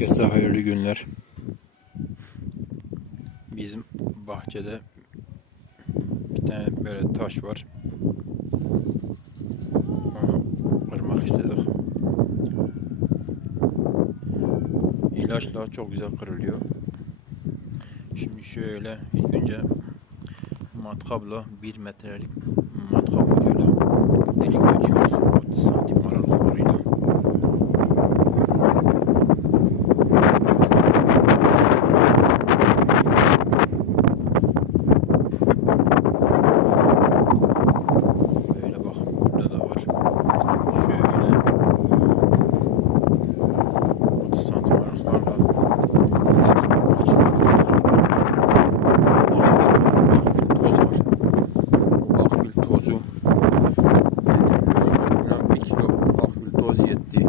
Herkese hayırlı günler. Bizim bahçede bir tane böyle taş var. Onu kırmak istedik. İlaçla çok güzel kırılıyor. Şimdi şöyle ilk önce matkapla bir metrelik matkap 猪